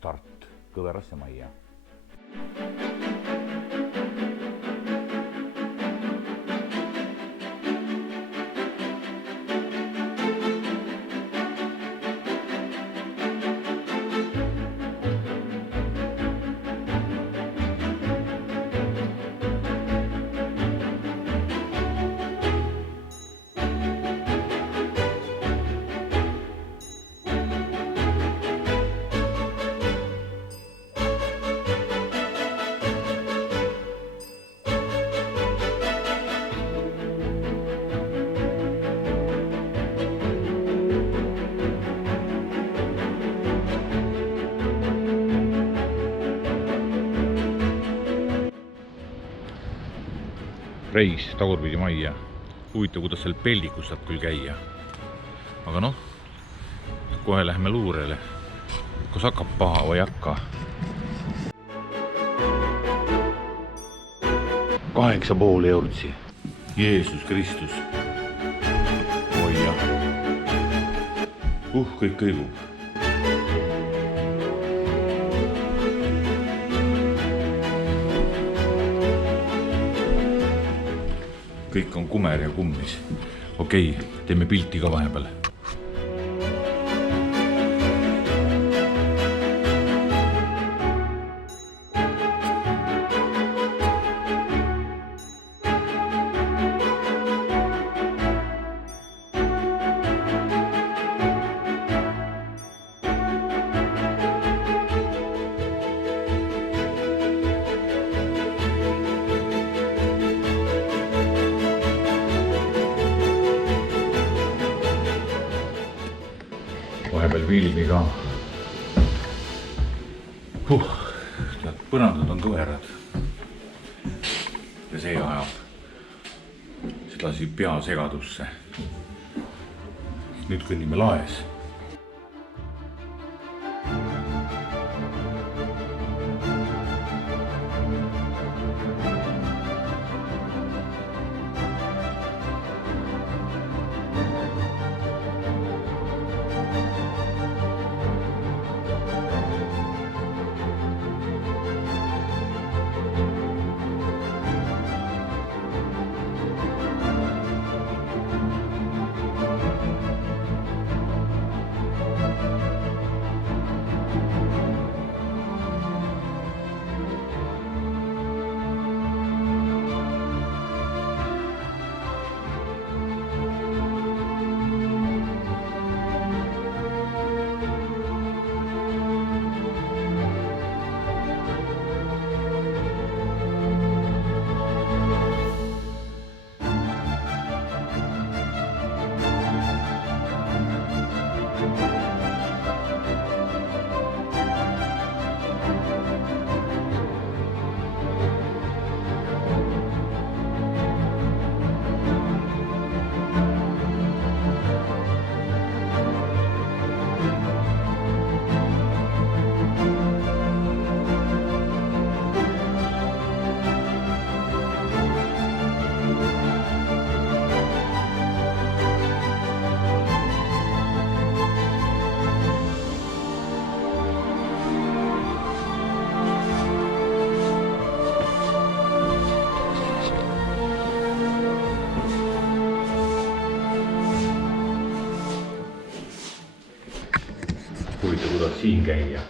start Kõverasse majja. Reis tagurpidi majja. Huvitav, kuidas seal peldikus saab küll käia. Aga noh, kohe lähme luurele. Kas hakkab paha või hakka? 8,5 eurtsi. Jeesus Kristus. Oi jah. Kõik kõigub. Kõik on kumer ja kummis. Okei, teeme pilti ka vahepeal. Vahepeal filmi ka. Põrandad on kõverad. Ja see ajab sedasi pea segadusse. Nüüd kõnnime laes. Huvitav, kuidas siin käia.